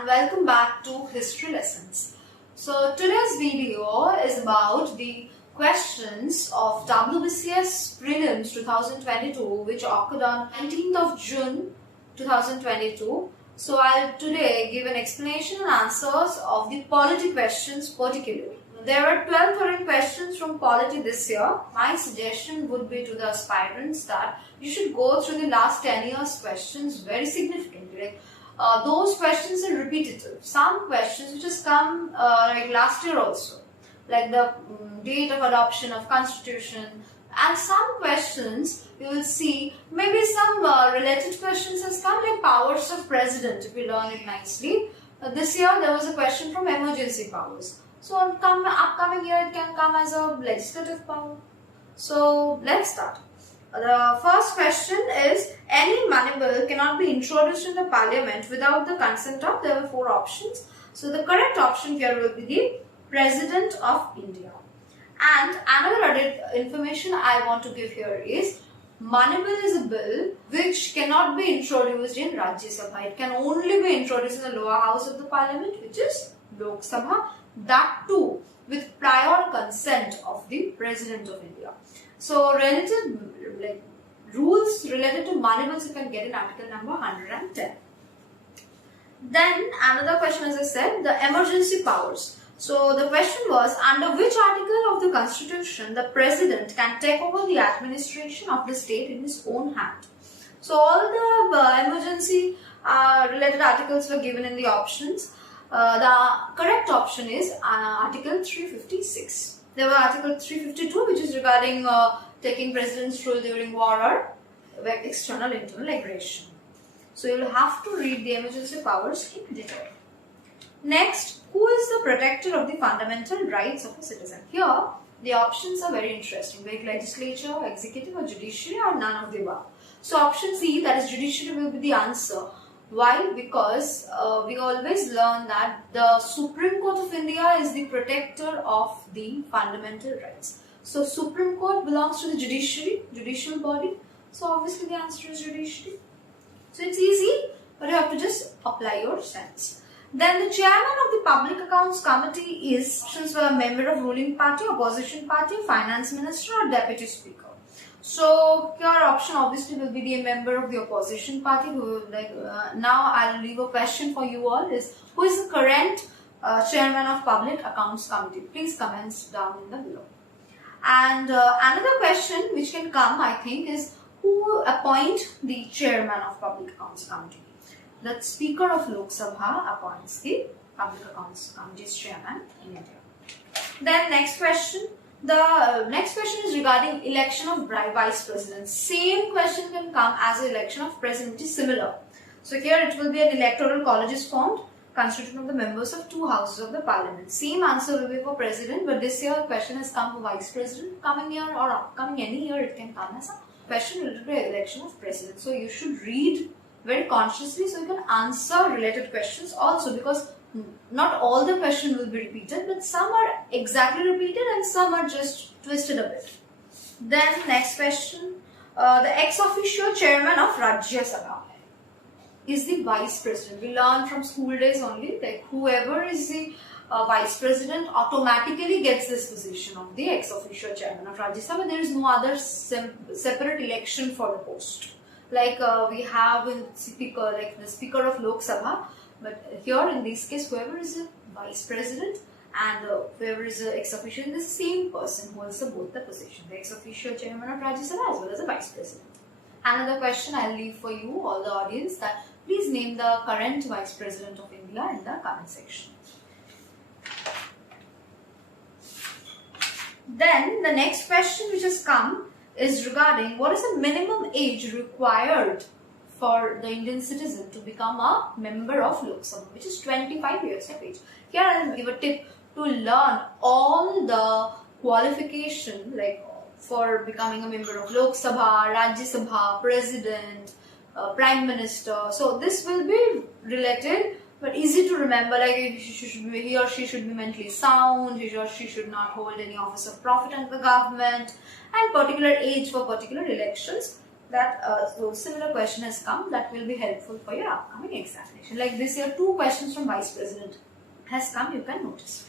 and welcome back to History Lessons. So today's video is about the questions of WBCS Prelims 2022 which occurred on 19th of June 2022. So I'll today give an explanation and answers of the polity questions particularly. There were 12 foreign questions from polity this year. My suggestion would be to the aspirants that you should go through the last 10 years questions very significantly. Those questions are repetitive. Some questions which has come like last year also, like the date of adoption of constitution, and some questions you will see maybe some related questions has come like powers of president if you learn it nicely. This year there was a question from emergency powers. So upcoming year it can come as a legislative power. So let's start. The first question is, any money bill cannot be introduced in the parliament without the consent of, there were 4 options. So the correct option here will be the President of India. And another added information I want to give here is, money bill is a bill which cannot be introduced in Rajya Sabha. It can only be introduced in the lower house of the parliament, which is Lok Sabha. That too with prior consent of the President of India. So rules related to money bills you can get in article number 110. Then another question, as I said, the emergency powers. So the question was, under which article of the constitution the president can take over the administration of the state in his own hand. So all the emergency related articles were given in the options. The correct option is article 356. There were article 352 which is regarding taking president's rule during war or external internal aggression. So you will have to read the emergency powers in detail. Next, who is the protector of the fundamental rights of a citizen? Here the options are very interesting, like legislature, executive or judiciary, or none of the above. So option C, that is judiciary, will be the answer. Why? Because we always learn that the Supreme Court of India is the protector of the fundamental rights. So Supreme Court belongs to the judiciary, judicial body. So obviously the answer is judiciary. So it's easy, but you have to just apply your sense. Then the chairman of the Public Accounts Committee is options were a member of ruling party, opposition party, finance minister or deputy speaker. So your option obviously will be the member of the opposition party. Who now I'll leave a question for you all, is who is the current chairman of Public Accounts Committee? Please comment down in the below. And another question which can come, I think, is who appoint the chairman of Public Accounts Committee? The Speaker of Lok Sabha appoints the Public Accounts Committee's chairman in India. Then next question. The next question is regarding election of vice president. Same question can come as the election of president, which is similar. So here it will be an electoral college is formed, constituted of the members of 2 houses of the parliament. Same answer will be for president, but this year question has come for vice president. Coming year or upcoming any year it can come as a question related to election of president. So you should read very consciously so you can answer related questions also, because not all the questions will be repeated, but some are exactly repeated and some are just twisted a bit. Then next question, the ex-officio chairman of Rajya Sabha is the vice president. We learn from school days only, like whoever is the vice president automatically gets this position of the ex-officio chairman of Rajya Sabha. There is no other separate election for the post. Like we have in speaker, like the speaker of Lok Sabha. But here in this case, whoever is a vice president and whoever is an ex-officio is the same person who holds both the position, the ex-officio chairman of Rajya Sabha as well as the vice president. Another question I'll leave for you, all the audience, that please name the current vice president of India in the comment section. Then the next question which has come is regarding what is the minimum age required for the Indian citizen to become a member of Lok Sabha, which is 25 years of age. Here I will give a tip to learn all the qualification, like for becoming a member of Lok Sabha, Rajya Sabha, President, Prime Minister. So this will be related but easy to remember, like he or she should be mentally sound, he or she should not hold any office of profit under the government, and particular age for particular elections. that so similar question has come that will be helpful for your upcoming examination. Like this year, 2 questions from Vice President has come, you can notice.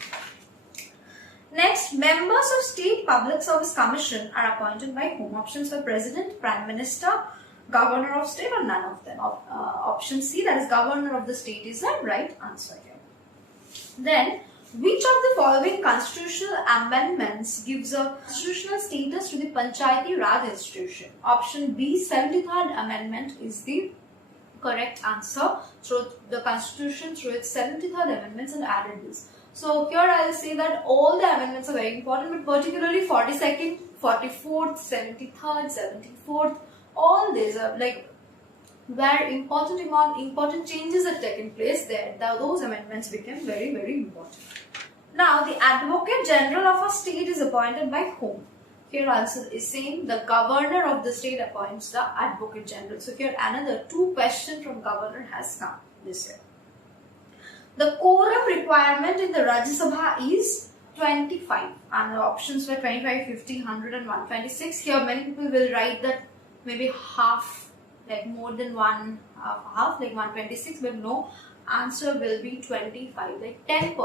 Next, members of State Public Service Commission are appointed by whom? Options for President, Prime Minister, Governor of State, or none of them. Option C, that is Governor of the State, is the right answer here. Then, which of the following constitutional amendments gives a constitutional status to the Panchayati Raj institution? Option B, 73rd Amendment is the correct answer. Through the Constitution, through its 73rd amendments and added this. So here I will say that all the amendments are very important, but particularly 42nd, 44th, 73rd, 74th, all these are like where important changes have taken place there. Those amendments became very, very important. Now the Advocate General of a state is appointed by whom? Here answer is same. The Governor of the state appoints the Advocate General. So here another 2 questions from Governor has come this year. The quorum requirement in the Rajya Sabha is 25, and the options were 25, 50, 100 and 126. Here many people will write that maybe half, like more than half, like 126, but no, answer will be 25, like 10%.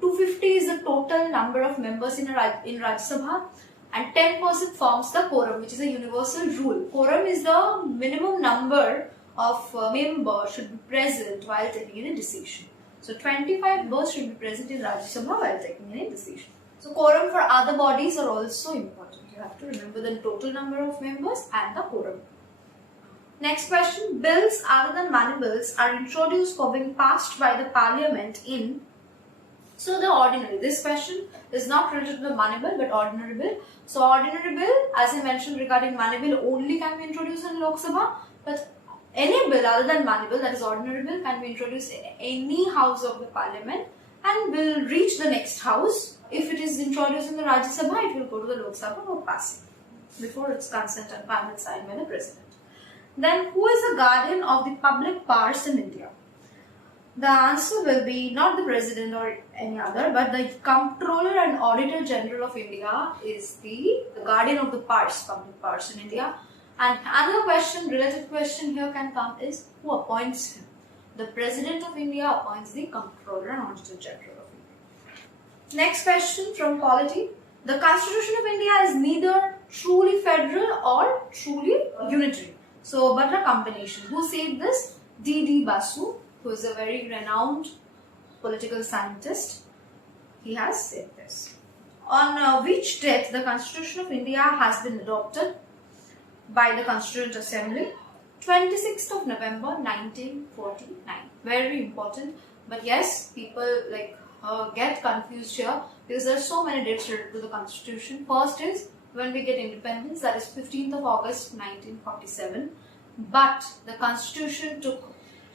250 is the total number of members in Rajya Sabha, and 10% forms the quorum, which is a universal rule. Quorum is the minimum number of members should be present while taking a decision. So 25 members should be present in Rajya Sabha while taking any decision. So quorum for other bodies are also important. You have to remember the total number of members and the quorum. Next question. Bills other than money bills are introduced for being passed by the Parliament in. So the ordinary. This question is not related to the money bill but ordinary bill. So ordinary bill, as I mentioned regarding money bill, only can be introduced in Lok Sabha, but any bill other than money bill, that is ordinary bill, can be introduced in any house of the Parliament and will reach the next house. If it is introduced in the Rajya Sabha, it will go to the Lok Sabha for passing before its consent and final sign by the President. Then, who is the guardian of the public powers in India? The answer will be not the President or any other, but the Comptroller and Auditor General of India is the guardian of the powers, public powers in India. And another question, related question here can come is who appoints him? The President of India appoints the Comptroller and Auditor General of India. Next question from Polity. The Constitution of India is neither truly federal or truly unitary. So, but a combination. Who said this? D.D. Basu, who is a very renowned political scientist. He has said this. On which date the Constitution of India has been adopted by the Constituent Assembly? 26th of November 1949. Very important. But yes, people get confused here because there are so many dates related to the Constitution. First is when we get independence, that is 15th of August 1947. But the Constitution took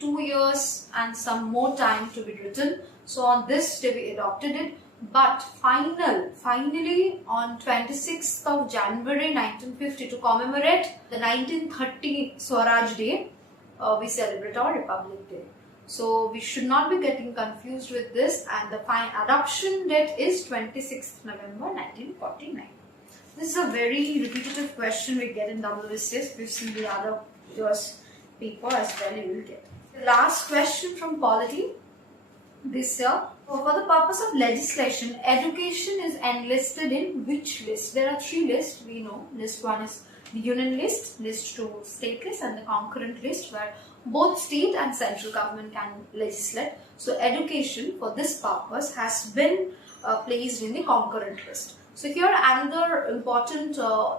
2 years and some more time to be written. So on this day we adopted it. But finally on 26th of January 1950, to commemorate the 1930 Swaraj Day, we celebrate our Republic Day. So we should not be getting confused with this, and the adoption date is 26th November 1949. This is a very repetitive question we get in WBCS. We've seen the other year's paper as well, you will get. The last question from Polity this year. For the purpose of legislation, education is enlisted in which list? There are 3 lists we know. List 1 is the union list, list 2 state list, and the concurrent list where both state and central government can legislate. So education for this purpose has been placed in the concurrent list. So here another important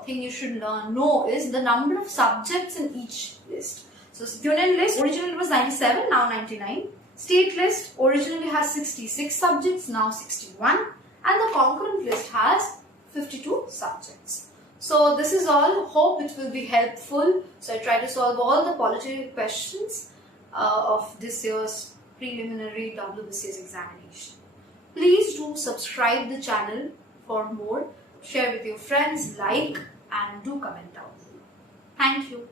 thing you should know is the number of subjects in each list. So union list, originally it was 97, now 99. State list originally has 66 subjects, now 61, and the concurrent list has 52 subjects. So this is all. Hope it will be helpful. So I try to solve all the polity questions of this year's preliminary WBCS examination. Please do subscribe the channel for more. Share with your friends, like, and do comment down below. Thank you.